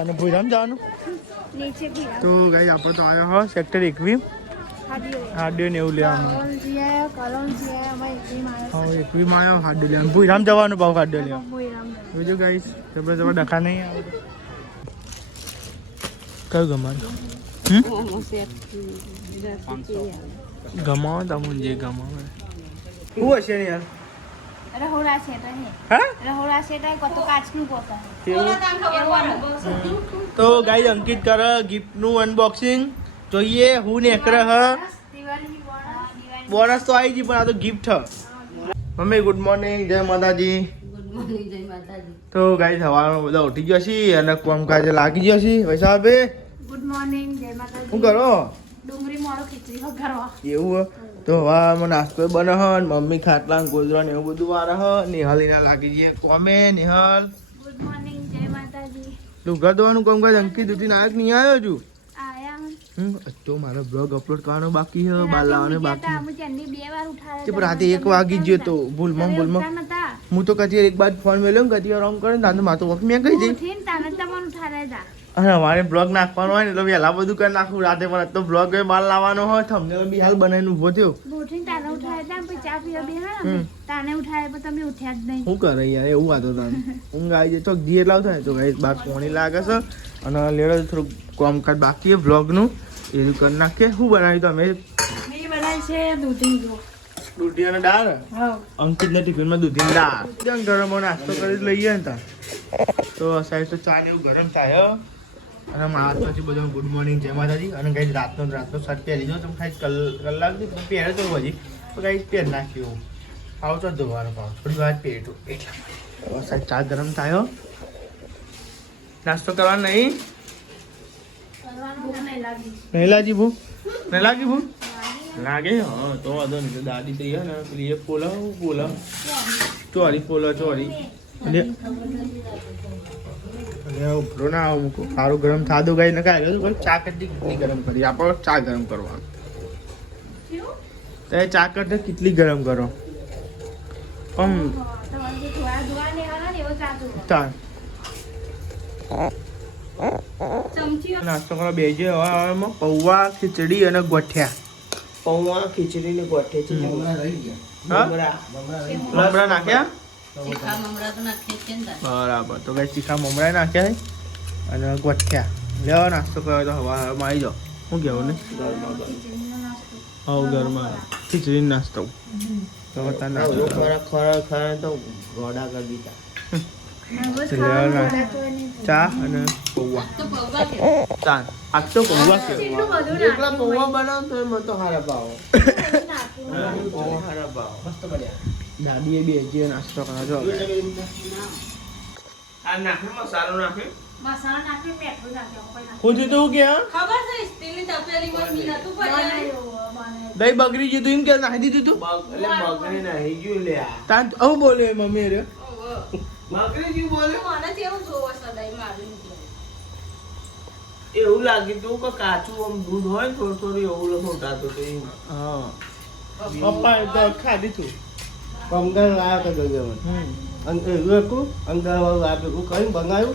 અને ભુરામ જવાનું તો ગાઈસ આપણે તો આવ્યો હો સેક્ટર 21 હાડ્યો ને એવું લેવાનું હા 21 માં આવ્યો હાડ્યો લેવાનું ભુરામ જવાનું પાવ હાડ્યો લેવા જોજો ગાઈસ જબરજસ્ત ડખા નહીં આવે કયું ગમાનું ગમાવો તમને જે ગમાવે શું હશે ને યાર તો ગાઈસ અંકિત કરે ગિફ્ટ નું અનબોક્સિંગ જોઈએ હું ને એકરા હ બોનસ તો આવી ગઈ પણ આ તો ગિફ્ટ હ મમ્મી ગુડ મોર્નિંગ જય માતાજી તો ગાઈસ સવારમાં બધા ઉઠી ગયા છે અને કામકાજ લાગી ગયા છે વૈસા બે ગુડ મોર્નિંગ જય માતાજી શું કરો ડુંગળી મોરો ખીચડી વઘારવા એવું તો હવામાં નાસ્તો બને હ મમ્મી ખાટલા ગોદરા ને એવું બધું વારે હ નિહાલીના લાગી જઈએ કોમે નિહાલ ગુડ મોર્નિંગ જય માતાજી લુગા ધોવાનું કામકાજ અંકિત દુધી નાયક નહીં આવ્યો હજુ આયા તો મારો બ્લોગ અપલોડ કરવાનો બાકી છે બાર લાવવાનો બાકી હું ચંદી બે વાર ઉઠાડે છે પણ રાતે 1 વાગી ગયો તો ભૂલમાં હું તો કદી એક બાદ ફોન મેલ્યો ને કદી આરામ કરે તાને માતો વખ મેં કહી દઈ ઉઠીને તાને તમને ઉઠાડે જા અને મારે બ્લોગ નાખવાનો હોય ને તો વહેલા બધું કરી નાખું રાતે પણ તો બ્લોગ બાર લાવવાનો હોય થંબનેલ બી હાલ બનાવીને ઊભો થયો ઉઠીને તાને ઉઠાડે જા પછી ચા પીવા બે હા તાને ઉઠાડે પણ તમે ઉઠ્યા જ નહીં શું કરે યાર એવું વાતો તાને ઊંઘ આવી જાય તો ધી એટલા થાય તો ગાઈસ બાર પોણી લાગે છે અને લેડો થોડુંક કામકાજ બાકી છે બ્લોગનું એવું કરી નાખીએ શું બનાવ્યું તમે મેં બનાવી છે દૂધી દૂધી અને દાળ અંકિતના ટિફિનમાં દૂધી અને દાળ ત્યાં ગરમમાં નાસ્તો કરી લઈએ ને ત્યાં તો સાહેબ તો ચા ને એવું ગરમ થાય અને મારા પછી બધું ગુડ મોર્નિંગ જય માતાજી અને ગાઈસ રાતનો શર્ટ પહેરી લીધો તમે ખાઈ કલાક પહેરે તો હજી તો ગાઈસ પહેર નાખ્યું પાવ તો ધોવાનો પાવ થોડી વાર પહેર્યું એટલા સાહેબ ચા ગરમ થાય નાસ્તો કરવાનો નહીં નહીં લાગી ભૂખ નહીં લાગી ભૂખ લાગે હા તો વાંધો નહીં તો દાદી થઈ ને પેલી પોલા ચોરી પોલા ચોરી ઉભરો ના આવું મૂકો સારું ગરમ થાદું ગાઈ ને કાંઈ ચા કેટલી ગરમ કરી આપણે ચા ગરમ કરવાનું તો ચા કરતા કેટલી ગરમ કરો નાસ્તો કરવા બેજે હવામાં પૌવા ખીચડી અને ગોઠિયા પૌવા ખીચડી ને ગોઠિયા મમરા નાખ્યા બરાબર તો કઈ ચીખા મમરા નાખ્યા અને ગોઠિયા લેવા નાસ્તો કર્યો તો હવામાં આવી જાઓ શું કહેવું ને ઘરમાં ખીચડી નાસ્તો તો ખરા તો ગોડા કરી દીધા ચા અને પૌવા ચા આ તો પૌવા એકલા પૌવા બનાવ તો મને તો હારા ભાવ હારા ભાવ મસ્ત બન્યા દાદીએ બે જે નાસ્તો કરાજો આ નાખે મસાલો નાખે મસાલા નાખી પેટ્રોલ નાખ્યો હું જીતું કે ખબર છે સ્ટીલની તપેલીમાં મી નતું પડ્યું દહીં બગડી ગયું એમ કે નાખી દીધું તું એટલે બગડી નાહી ગયું લે તાન આવું બોલ્યો મમ્મી રે બગડી ગયું બોલે મને જેવું જોવો સદાય મારું એવું લાગ્યું તું કે કાચું આમ દૂધ હોય થોડું થોડું એવું લખોટાતું હતું હા પપ્પા એ તો ખાધી તું પંગર લાયા તો ગયો અંકલ એવું હતું અંકલ વાળું આપ્યું કઈ બનાવ્યું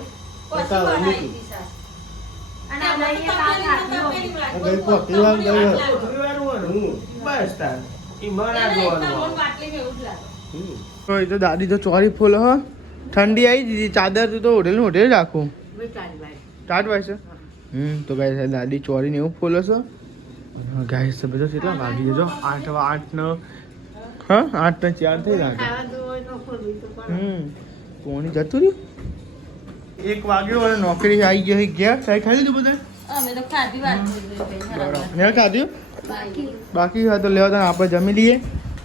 તો દાદી તો ચોરી ફૂલ હ ઠંડી આવી દીધી ચાદર તો હોટેલ રાખું ચાટ વાય છે તો ગાય દાદી ચોરી ને એવું ફૂલ હશે ગાય છે બધો કેટલા વાગી જજો 8 9 હા 8 ને 4 થઈ લાગે કોણી જતું રહ્યું 1 વાગ્યો અને નોકરી આવી ગઈ ગયા સાહેબ ખાઈ લીધું બધા અમે તો ખાધી વાત મેં ખાધું બાકી હા તો લેવા તો આપણે જમી લઈએ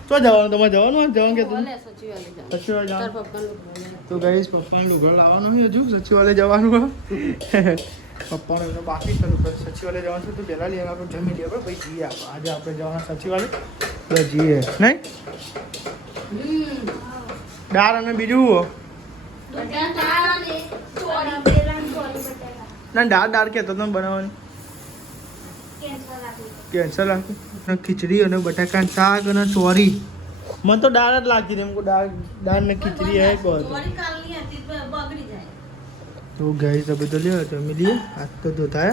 તો જવાનું તમારે જવાનું કે તું સચિવાલય તો ગાઈસ પપ્પાને લુગડો લાવવાનો છે હજુ સચિવાલય જવાનું પપ્પાને એનો બાકી છે સચિવાલય જવાનું છે તો પહેલાં લઈએ આપણે જમી લઈએ ભાઈ જઈએ આજે આપણે જવાના સચિવાલય તો જઈએ નહીં દાળ અને બીજું ના દાળ કહેતો તમે બનાવવાની કેન્સર લાગતું ખીચડી અને બટાકા શાક અને ચોરી મને તો દાળ જ લાગતી એમ દાળ ને ખીચડી હે કહો તો ગાઈસ હવે તો લ્યો જમી લઈએ. હાથ તો ધોતા હે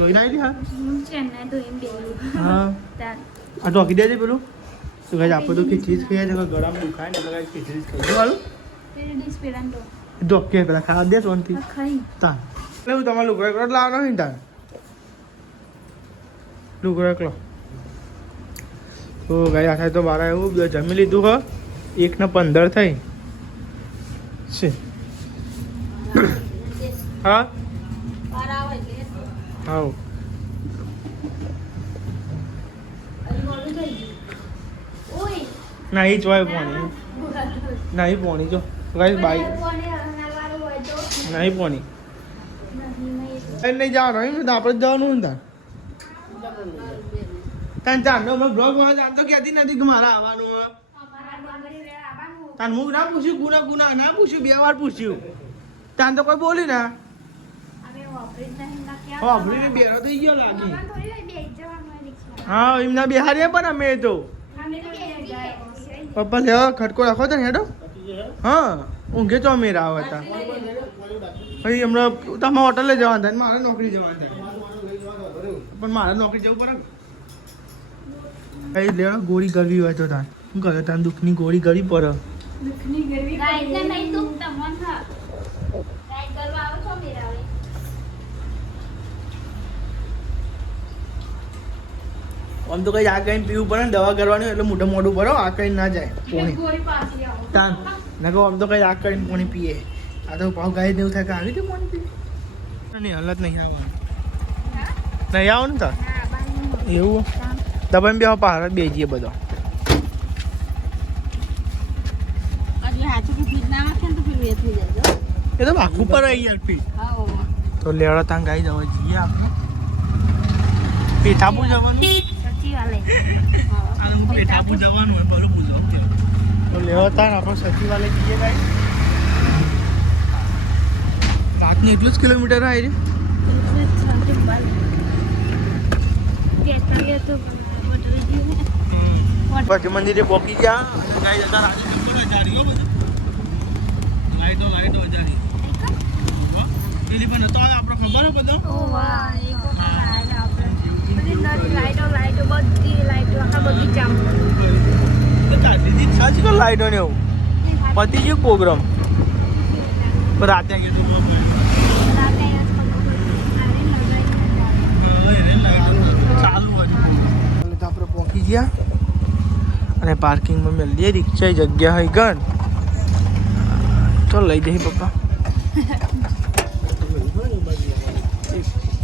ધોઈને આવી હા હું છે ને ધોઈને બેહું. હા તાર આ ઢોકી દેજે પેલું. તો ગાઈસ આપણે તો ખીચડી જ ખાઈએ છે ગળામાં દુખાય ને તો ગાઈસ ખીચડી જ ખાઈએ વાળું પેલી ડીશ પેલાનો ઢોકે પેલા ખાવા દે સોનથી ખાઈ તા એટલે હું તમારે લુગડો એકલો જ લાવવાનો હોય ને તાર લુગડો એકલો. તો ગાઈ આઠાય તો બારા એવું જમી લીધું હ 1:15 થઈ છે. હા હા નહીં જોય પોણી નહીં પોણી જો ગાઈસ બાઈક નહીં પોણી નહીં જવાનું એમ તો આપણે જ જવાનું ને તાન ચાંદો મેં બ્લોગ બનાવ ચાંદો કહેતી નથી કે મારે આવવાનું હોય તાન હું ના પૂછ્યું ગુના ના પૂછ્યું 2 વાર પૂછ્યું તાન તો કોઈ બોલી ના હોભળીને બેરો થઈ ગયો લાગી. હા એમના બિહારી પણ અમે તો પપ્પા લે ખટકો રાખો તો હેડો. હા ઊંઘે તો અમે રાવ હતા પછી હમણાં તમે હોટલે જવાનું થાય મારે નોકરી જવાનું થાય પણ મારે નોકરી જવું પડે કઈ લેવા ગોળી કરવી હોય તો તાર શું કરે તાર દુઃખની ગોળી કરવી પડે. આમ તો કઈ આ કઈ પીવું પડે ને દવા કરવાની એટલે મોઢું મોઢું પડો આ કઈ ના જાય પોણી તાન ના કહો આમ તો કઈ આ કરીને પોણી પીએ આ તો ભાવ ગાય દેવું થાય કે આવી રીતે પોણી પીએ નહીં હાલત નહીં આવવાનું નહીં આવો ને તાર એવું દબાઈને બે પહાડ બેજીએ બધો એ તો આખું પર આવી યાર પી તો લેવડો ત્યાં ગાઈ જવા જઈએ આપણે પેઠાપુર જવાનું પેઠાપુર જવાનું હોય બરોબર તો લેવા તાર આપણે સચિવાલય જઈએ ગાઈ રાતની એટલું જ કિલોમીટર આવી પછી મંદિરે પહોંચી ગયા ગાઈ જતા લાઈટો અજાણી પેલી પણ તો આપણે ખબર હે બધો લાઈટો ને એવું પતી ગયું પ્રોગ્રામ રાતે ચાલુ આપણે પહોંચી ગયા અને પાર્કિંગમાં મળીએ રિક્ષા જગ્યા હોય ગણ ચાલ લઈ જઈએ પપ્પા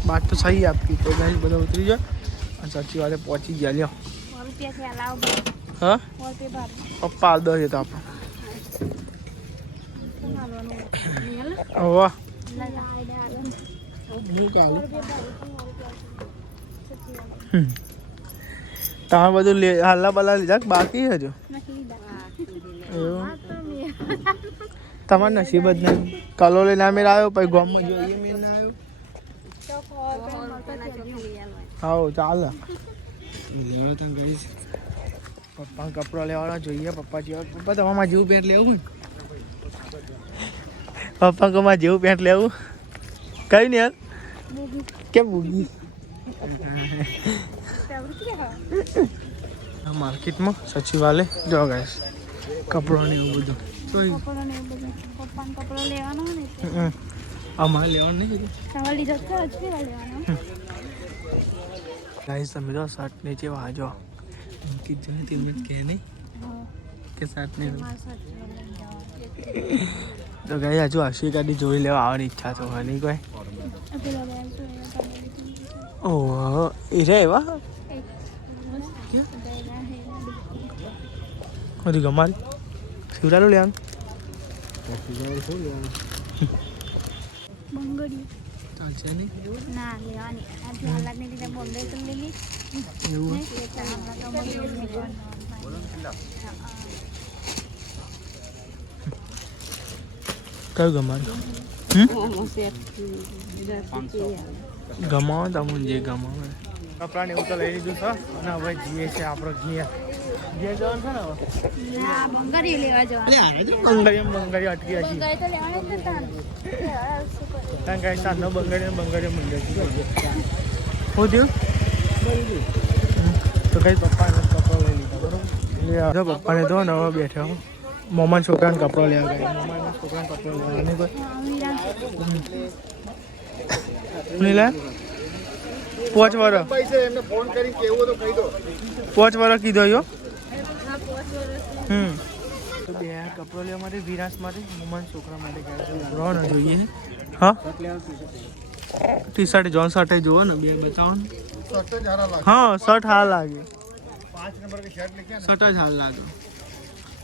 बात तो सही है आपकी तो गाइस બધા ઉતરી જાય અને સચિવાલય પહોંચી ગયા લ્યો હા પપ્પા આલ દો છે તો આપણે વાહ હું કાલું તમે બધું હાલા બલા લીધા બાકી હજુ તમારે નસીબ જ નહીં કલો લઈને મેળ આવ્યો પછી ગામમાં જોઈએ મેળ ના આવ્યો હા ચાલે લેવા તને કહીશ પપ્પા કપડા લેવાના જોઈએ પપ્પા જેવા પપ્પા તમારા જેવું પેન્ટ લેવું પપ્પા કમાં જેવું પેન્ટ લેવું કઈ ને યાર કેમ બુગી માર્કેટમાં સચિવાલય જો ગાઈસ કપડા ને એવું બધું અમારે લેવાનું નહીં ગાઈસ તમે જો શર્ટ નીચે વાજો અંકિત જો તેમને કહે નહીં કે શર્ટ નહીં તો ગાઈ હજુ આશી ગાડી જોઈ લેવા આવવાની ઈચ્છા તો નહીં કોઈ ઓહ એ રે એવા બધી ગમારી શિવરાલું લેવાનું ચાલશે નહીં ના લેવાની આજે હાલત નહીં લીધા બોમ્બે તો લેલી એવું કયું ગમારી ગમાવો તમે જે ગમાવે કપડાને એવું તો લઈ લીધું છે અને હવે જઈએ છીએ આપણે ઘેર જે જવાનું છે ને હવે ના બંગાળી લેવા જવાનું. અરે આરે જો બંગાળી અટકી હતી બંગાળી તો લેવાની જ નતા ને. કારણ કે સાંજનો બંગાળી મંડળ શું થયું તો કઈ પપ્પાને કપડો લઈ લીધા બરોબર પપ્પાને તો ને હવે બેઠા મોમન છોકરાને કપડો લેવા ગયા મોમાના છોકરાને કપડો લેવા નહીં કોઈ નહીં લે 5 વર્ષ એમને ફોન કરી કેવું તો કહી દો 5 વર્ષ કીધો યો તો બે કપડો લેવા માટે વિરાસ માટે મોમન છોકરા માટે ગયા ને જોઈએ હા ટી શર્ટ જોન શર્ટ જોવો ને બે બતાવો ને હા શર્ટ હાલ લાગે 5 નંબર કે શર્ટ લેકે શર્ટ જ હાલ લાગે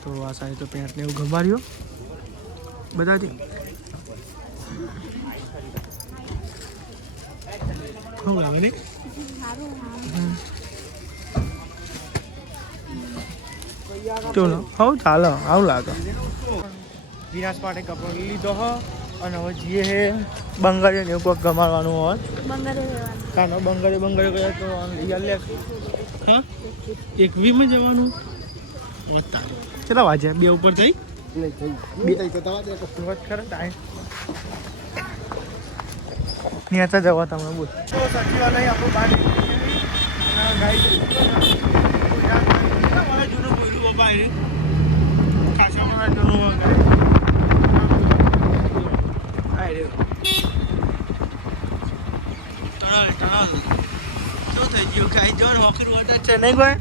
તો આ સાઈડ તો પેન્ટ ને એવું ગંભાર્યો બતાજી શું લાગે ને ચલો હવ ચાલો આવું લાગે વિનાશ માટે કપડો લીધો હ અને હવે જઈએ હે બંગાળી ને એવું કોઈક ગમાડવાનું હોય બંગાળી લેવાનું. કાનો બંગાળી ગયા તો યાર લે હા 21 માં જવાનું વત્તા કેટલા વાગ્યા 2 ઉપર થઈ ખરા ટાઈમ નેતા જવા તમને બોલ તો સચિવાલય આપણું બહાર જૂનું બોલ્યું બાપા એ ખાસા મારા જૂનું ટનલ શું થઈ ગયું કાંઈ જો હોકરું વોટર છે નહીં કોઈ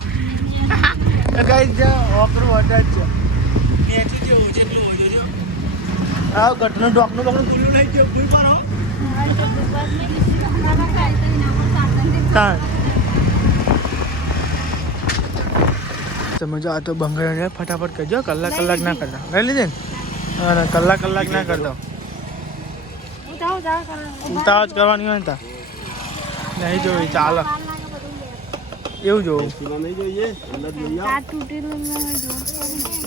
કાંઈ જ હોકરું વોટર છે ત્યાંથી જેવું જેટલું વધુ જો હા ઘટનું ડોકનું બકનું ખુલ્લું નહીં ગયું કોઈ પણ તમે જો આ તો બંગાળીને ફટાફટ કરજો કલાક ના કરતા લઈ લીધે ને અને કલાક ના કરતા ઉતાવળ જ કરવાની હોય ને તા નહીં જોઈ ચાલો એવું જોવું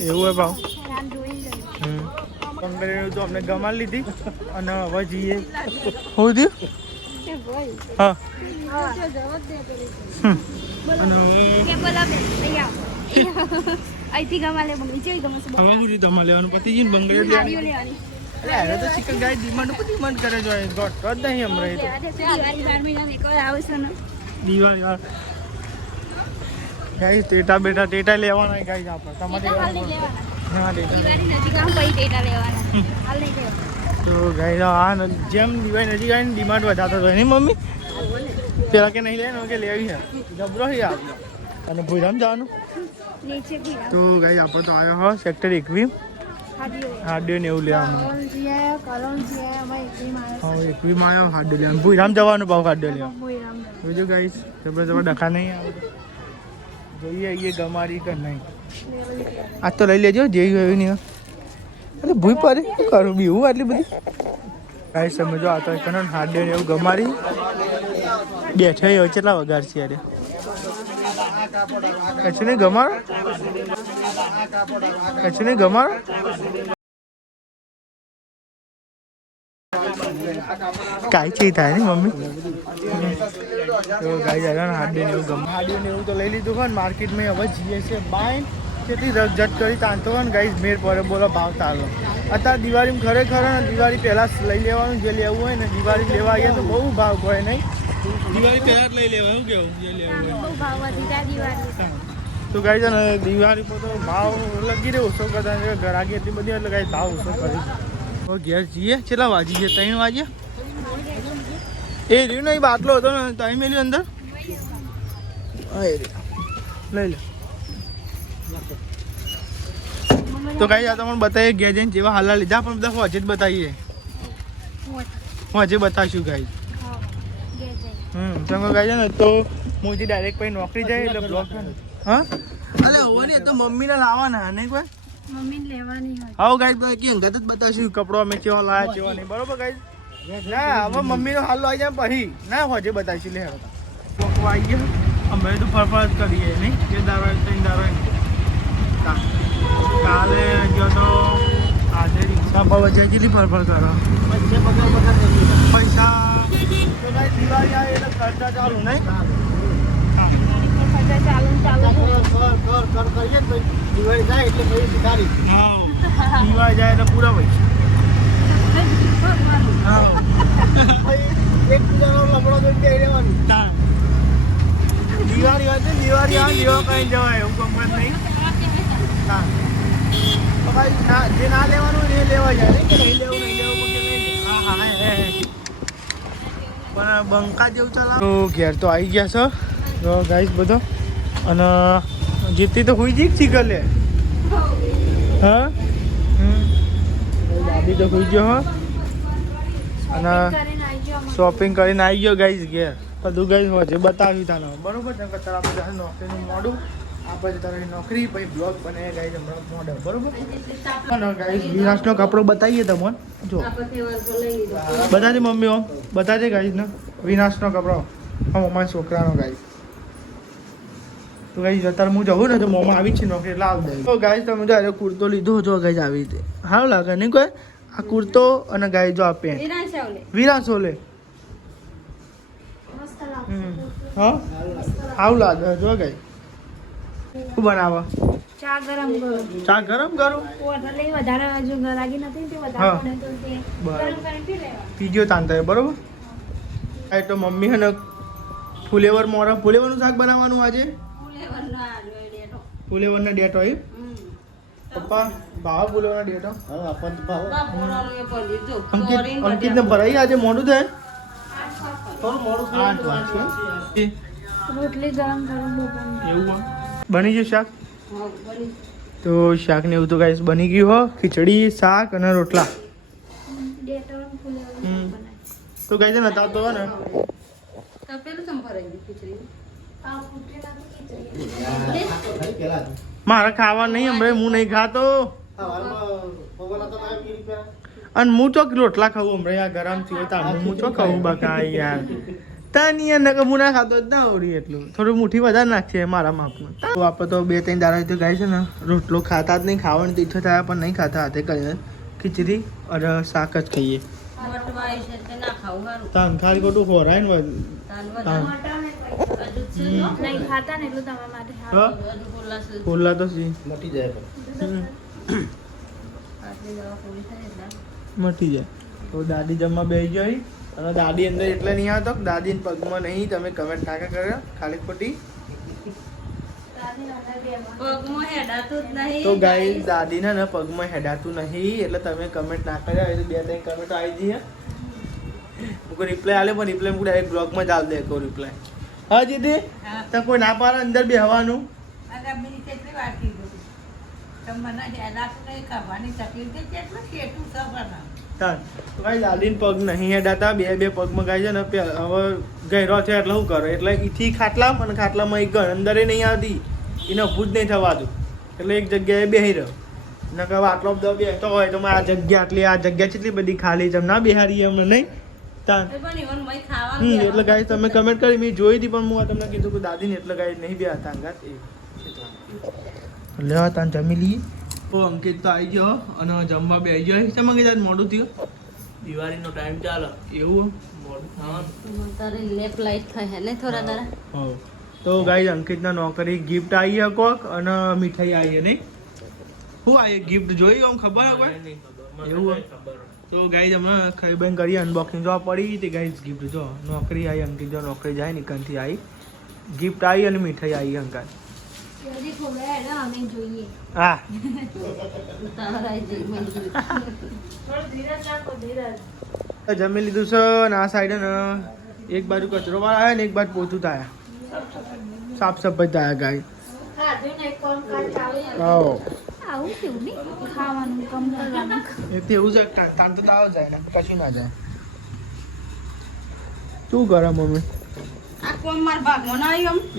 એવું હોય ભાવ બંગાળી તો અમને ગમાડી લીધી અને હવે જઈએ શું થયું હા અહીંથી ગમા લે બંગડી છે ગમે છે હવે શું તમારે લેવાનું પતિજી ને બંગાળી લેવાની. અરે તો ચિકન ગાય ડિમાન્ડ કરે જો ગોટ કર નહીં હમણાં તો દિવાળી 12 મહિનાની કોઈ આવશે ને. દિવાળી યાર ગાય ટેટા લેવાના ગાય આપણે તમારે હાલ નહીં લેવાના. હા ટેટા દિવાળી નજીક આમ પછી ટેટા લેવાના. હાલ નહીં લેવાના. તો ગાય આ જેમ દિવાળી નજીક આવે ને ડિમાન્ડ વધારતો હોય નહીં મમ્મી પેલા કે નહીં લે કે લેવી છે જબરો છે યાર અને ભૂરામ જવાનું નીચે થી તો ગાય આપણે તો આવ્યો હો સેક્ટર 21 હાડ્યો ને એવું લેવાનું હા 21 માં આવ્યો હાડ્યો લેવાનું ભૂરામ જવાનું ભાવ હાડ્યો લેવા બીજું ગાઈશ જબરો ડખા નહીં આવે જોઈએ એ ગમારી કે નહીં આજ તો લઈ લેજો જેવી હોય નહીં એટલે ભૂઈ પડે શું કરું બીવું આટલી બધી ગાઈશ સમજો આ તો કનો હાડ્યો ને એવું ગમારી બેઠો હોય કેટલા વગાડ છે યાર કચ્છ ને ગમારો કાંઈ ચી થાય ને મમ્મી તો ગાઈ જાય હાડ્યો ને એવું તો લઈ લીધું હોય ને માર્કેટમાં હવે જઈએ છે બાય કેટલી રકઝટ કરી તાંતો હોય ને ગાઈ મેર પડે બોલો ભાવ તારો અત્યારે દિવાળીમાં ખરેખર ને દિવાળી પહેલાં લઈ લેવાનું જે લેવું હોય ને દિવાળી લેવા આવીએ તો બહુ ભાવ હોય નહીં દિવાળી પહેલાં જ લઈ લેવા એવું કેવું જે લેવું હોય બહુ ભાવ વધી જાય દિવાળી. તો ગાઈ છે ને દિવાળી પર તો ભાવ લગી રહ્યો ઓછો કરતા ગ્રાહકી એટલી બધી એટલે ગાઈ ભાવ ઓછો કરી હવે ઘેર જઈએ કેટલા વાગી ગયા 3 વાગ્યા એ રહ્યું નહીં બાટલો હતો ને ટાઈમ મેલ્યું અંદર લઈ લે તો ગાઈ આ તમને બતાવીએ ઘેર જઈને જેવા હાલા લીધા પણ બધા હોજે જ બતાવીએ હોજે બતાવીશું ગાઈ તમે ગાઈ છે ને તો મોજી ડાયરેક્ટ પછી નોકરી જાય એટલે બ્લોક હા અરે હોવાની તો મમ્મીને લાવવાના નહીં કોઈ મમ્મીને લેવાની હોય. હાઉ ગાઈસ તો કે અંગત જ બતાવશું કપડો અમે કેવા લાયા કેવા નહીં બરોબર ગાઈસ ના હવે મમ્મીનો હાલ આવી જાય પછી ના હોજે બતાવીશું લે હવે કોકો આવી ગયો અમે તો ફરફર જ કરીએ નહીં કે દારો ત્રણ દારો કાલે ગયો તો આજે રિક્ષા પર વચ્ચે કેટલી ફરફર કરો પૈસા તો ગાઈસ દિવાળી આવે એટલે ખર્ચા ચાલુ નહીં એટલે ચાલુ કર કરીએ ને પછી દિવાળી જાય એટલે પછી શીખાડી. હા દિવાળી જાય એટલે પૂરા પૈસા. હા પછી એકબીજાનો લમડો જોઈને બેસી રહેવાનું. દિવાળી હોય છે દિવાળી આવે દીવા કઈ જવાય એવું ગમત નહીં. હા તો ભાઈ જે ના લેવાનું હોય એ લેવા જાય નહીં કે નહીં લેવું નહીં લેવું પછી નહીં. હા હા પણ બંકા જેવું ચલાવ. તો ઘેર તો આવી ગયા છો તો ગાઈસ બધો અને જીતી તો હુઈ જી ચીકર લે. હા દાદી તો હુઈ ગયો હો અને શોપિંગ કરીને આવી ગયો ગાઈસ ઘેર. બધું ગાઈસ હોય બતાવ્યું તાનો બરોબર છે કે તારા બધા નોકરીનું મોડું આપણે તારી નોકરી પછી બ્લોગ બનાવીએ ગાઈસ હમણાં મોડલ બરોબર. અને ગાઈસ વિરાસનો કપડો બતાવીએ તમને જો બતાજે મમ્મીઓ બતાજે ગાઈસ ને વિનાશનો કપડો હા મમ્મા છોકરાનો ગાઈસ. તો ગાઈસ અત્યારે હું જવું ને તો મોમાં આવી જ છે નોકરી એટલે આવી દે. તો ગાઈસ તમે જો આજે કુર્તો લીધો જો ગાઈસ આવી રીતે સારું લાગે નહીં કોઈ આ કુર્તો અને ગાઈસ જો આ પેન્ટ વિરાસ ઓલે હા સારું લાગે જો ગાઈસ. શું બનાવો ચા ગરમ કરો. ચા ગરમ કરું એટલે વધારે હજુ ગરાગી નથી તે હા. વધારે પડે તો તે બરાબર. ગરમ કરીને પી લેવા. પીજો તાંતા બરોબર. આ તો મમ્મી હે ને ફુલેવર મોરા ફુલેવરનું શાક બનાવવાનું આજે ફુલેવરના ડેટ હોય પપ્પા ભાવ ફુલેવરના ડેટ હા આપણને તો ભાવે. અંકિત ને ભરાઈ આજે મોડું થાય થોડું મોડું થઈ 8 ગયું. વાગે રોટલી ગરમ કરો બપોરની. એવું બની ગયું શાક. તો શાક ને એવું તો ગાઈસ બની ગયું હો ખીચડી શાક અને રોટલા. ડેટોલ ફુલેવર હમ. બનાય. તો ગાઈસ ને તાર તો હે ને આ ફૂટેલા તો ખીચડી. ખાઈ પેલા મારે ખાવા નહીં હમણાં હું નહીં ખાતો સવારમાં પવન હતો ના પીરી પેલા. અને હું ચોક રોટલા ખાવું હમણાં આ ગરમ થયો તાર હું ચો ખાવું બકા યાર તાની યાર નકર હું ના ખાતો જ ના આવડી એટલું થોડું મુઠ્ઠી વધારે નાખશે મારા માપમાં. તો આપણે તો 2-3 દાડા તો ગાય છે ને રોટલો ખાતા જ નહીં ખાવાની તો ઈચ્છા થાય પણ નહીં ખાતા હાથે કરીને ખીચડી અને શાક જ ખાઈએ. તાન ખાલી ખોટું ખોરાય ને તાન. નહીં ખાતા ને એટલું તમારા માટે હા ખોલ્લા તો સી મટી જાય પણ. મટી જાય. તો દાદી જમવા બેસી ગઈ અને દાદી અંદર એટલે નહીં આવતો દાદી પગમાં નહીં તમે કમેન્ટ નાખા કર્યો ખાલી ખોટી. તો ગાઈસ દાદીને ને પગમાં હેડાતું નહીં એટલે તમે કમેન્ટ ના કર્યા એટલે 2-3 કમેન્ટ આવી જઈએ. હું કોઈ રિપ્લાય આલે પણ રિપ્લાય હું ડાયરેક્ટ બ્લોગમાં ચાલ દે કોઈ રિપ્લાય. હા જીદી તો કોઈ ના પાડે અંદર બેહવાનું. તાન તો ગાઈસ દાદીને પગ નહીં હેડાતા 2 પગમાં ગાય છે ને હવે ગયરો છે એટલે શું કરે એટલે ઈથી ખાટલા અને ખાટલામાં એક ગણ અંદરે નહીં આવતી એને ઊભું જ નહીં થવાતું એટલે એક જગ્યાએ બેસી રહ્યો. નકર આટલો બધો બેસતો હોય તો આ જગ્યા કેટલી બધી ખાલી છે ના બેહારીએ અમને નહીં તાન. એટલે ગાઈસ તમે કમેન્ટ કરી મેં જોઈ હતી પણ હું તમને કીધું કે દાદીને એટલે ગાઈસ નહીં બેહતા અંગાત એ લેવા તાન જમી લઈએ. તો અંકિત તો આવી ગયો અને જમવા બેસી ગયો છે મંગી જાય મોડું થયું દિવાળીનો ટાઈમ ચાલે એવું મોડું ખાવાનું. હા તો ગાઈસ અંકિતના નોકરી ગિફ્ટ આવી છે કોક અને મીઠાઈ આવી છે નહીં શું આવી ગિફ્ટ જોઈ આમ ખબર હે કોઈ એવું તો ગાઈસ હમણાં ખાઈ બેન કરી અનબોક્સિંગ જોવા પડી તે ગાઈસ ગિફ્ટ જો નોકરી આવી અંકિત જો નોકરી જાય નિકનથી આવી ગિફ્ટ આવી અને મીઠાઈ આવી અંકલ. જલ્દી ખોલાય એટલે અમે જોઈએ. હા થોડું ધીરજ રાખો ધીરજ. જમી લીધું છે અને આ સાઈડ ને એક બાજુ કચરો વાળા ને એક બાજુ પોતું થાય સાફ સફાઈ થાય ગાય. ખાધું ને કોણ કાલ ચાલુ. આવું કેવું નહીં ખાવાનું કમ કરવાનું. એક તો એવું છે તાન તો તાવ જાય ને કશું ના જાય. શું કરે મમ્મી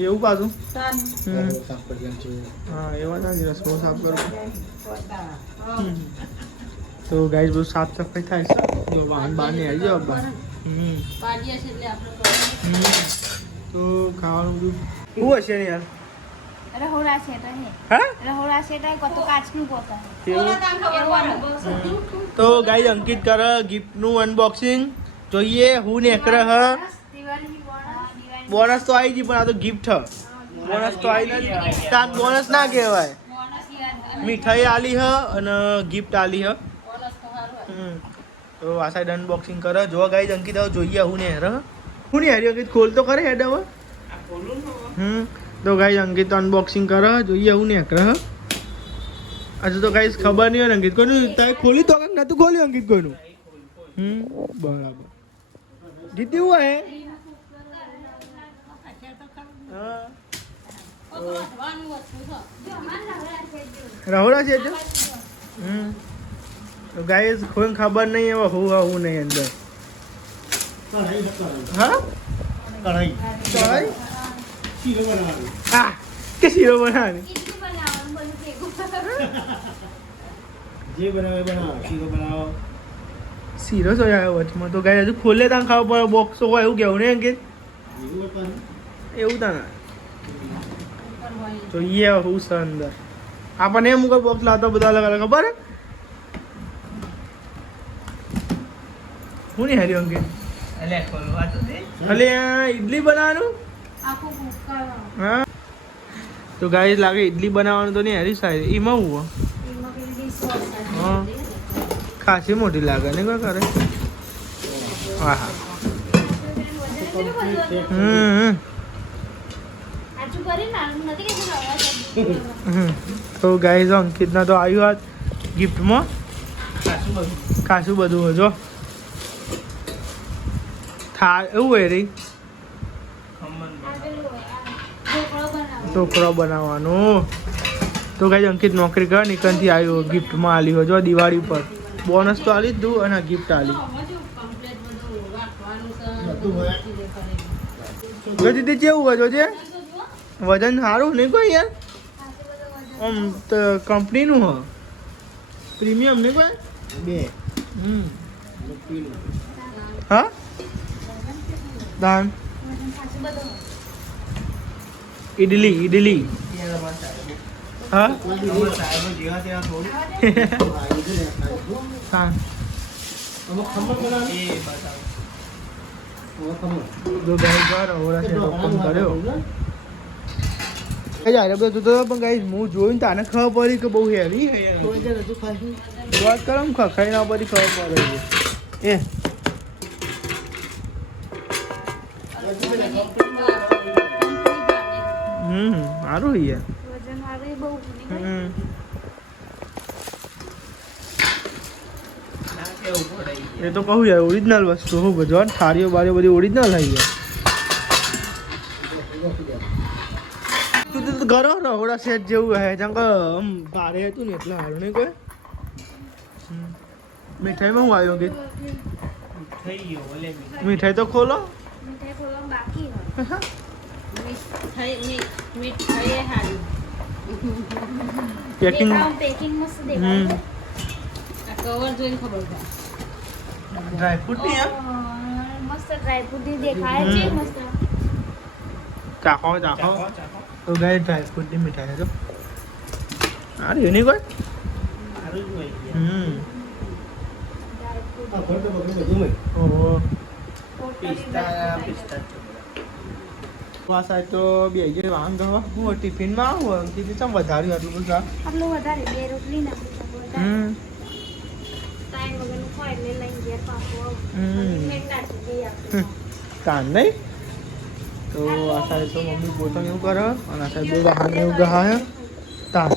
એવું પાછું સાફ કરી નાખજો. હા એવા ના રસમો સાફ કરું તો ગાઈસ બધું સાફ સફાઈ થાય છે જો વાહન બહાર ને આવી જાવ બહાર. તો ખાવાનું બધું શું હશે ને યાર રહોડા સેટ હે. હા રહોડા સેટ હે કતો કાચનું પોતા. તો ગાઈસ અંકિત કરે ગિફ્ટનું અનબોક્સિંગ જોઈએ હું ને એકરે હ દિવાળીની બોનસ. બોનસ તો આવી ગઈ પણ આ તો ગિફ્ટ હ બોનસ તો આવી નથી. તાન બોનસ ના કહેવાય. મીઠાઈ આલી હ અને ગિફ્ટ આલી હ. તો આ સાઈડ અનબોક્સિંગ કરે. જો ગાઈસ અંકિત હવે જોઈએ હું ને હેર હું ને હેરી અંકિત ખોલ તો કરે હેડ હવે. તો ગાઈસ અંકિત અનબોક્સિંગ કરે. જોઈએ હું ને હેર હજુ તો ગાઈસ ખબર નહીં હોય અંકિત કોઈનું તારે ખોલી તો નતું ખોલ્યું અંકિત કોઈનું. બરાબર જીતી हुआ है. રાહુલા છે તો ગાઈસ કોઈ ખબર નહીં હવે હું નહીં અંદર. હા કઢાઈ કે શીરો બનાવવાની જે બનાવે બનાવો શીરો બનાવો. શીરો તો આવ્યો વચમાં તો ગાય હજુ ખોલે ત્યાં ખાવા પડે બોક્સ હોય એવું કેવું ને અંકિત એવું તા ના જોઈએ હું છે અંદર. આપણને એમ કોઈ બોક્સ લાવતો બધા અલગ અલગ ખબર હું નહીં હારી અંકિત અલે ઈડલી બનાવવાનું હા તો ગાય લાગે ઈડલી બનાવવાનું તો નહીં હારી સાહેબ એમાં હું હા ખાસી મોટી લાગે ને કોઈ કરે. હા હા તો ગાઈઝ અંકિતના તો આવ્યું આ ગિફ્ટમાં ખાસું બધું હોય જો થા એવું હોય રે ઢોકળો બનાવવાનું. તો ગાઈઝ અંકિત નોકરી કરે નીકળથી આવ્યું ગિફ્ટમાં આલી હોય જો દિવાળી પર બોનસ તો આલી જ દઉં અને ગિફ્ટ આલી દીદી કેવું હોય જોજે વજન સારું નહીં કોઈ યાર આમ કંપનીનું હ પ્રીમિયમ નહીં કોઈ બે હા દાન ઈડલી હા જો ગાઈસ બાર ઓરા છે ઓપન કર્યો યાર બધું તો પણ ગાઈસ હું જોઈને તાને ખબર પડી કે બહુ હેવી વાત કરો ને ખાઈ ના પડી ખબર પડે એ સારું યાર એ તો કહું યાર ઓરિજિનલ વસ્તુ હું બધું થાળીઓ બારીઓ બધી ઓરિજિનલ આવી તું તો ઘરો રહોડા સેટ જેવું હે જેમ કે આમ ભારે હતું ને એટલે સારું નહીં કોઈ. મીઠાઈમાં હું આવ્યો કે મીઠાઈ તો ખોલો પેકિંગ ડ્રાયફ્રૂટ ની મસ્ત ડ્રાયફ્રૂટ ની દેખાય છે મસ્ત ચાખો તો ગાય ડ્રાયફ્રૂટ ની મીઠાઈ જો આ રહ્યું નહીં કોઈ ઓહો આ સાઈડ તો બે જે વાંગ ગવા હું ટિફિનમાં આવું કીધું ચમ વધાર્યું આટલું બધું આટલું વધારે બે રોટલી નાખી ટાઈમ વગરનું હોય એટલે લઈને ઘેર પાછું કાન નહીં તો આ સાઈડ તો મમ્મી પોતાને એવું કરે અને આ સાઈડ બે વાહન એવું ગહાય તા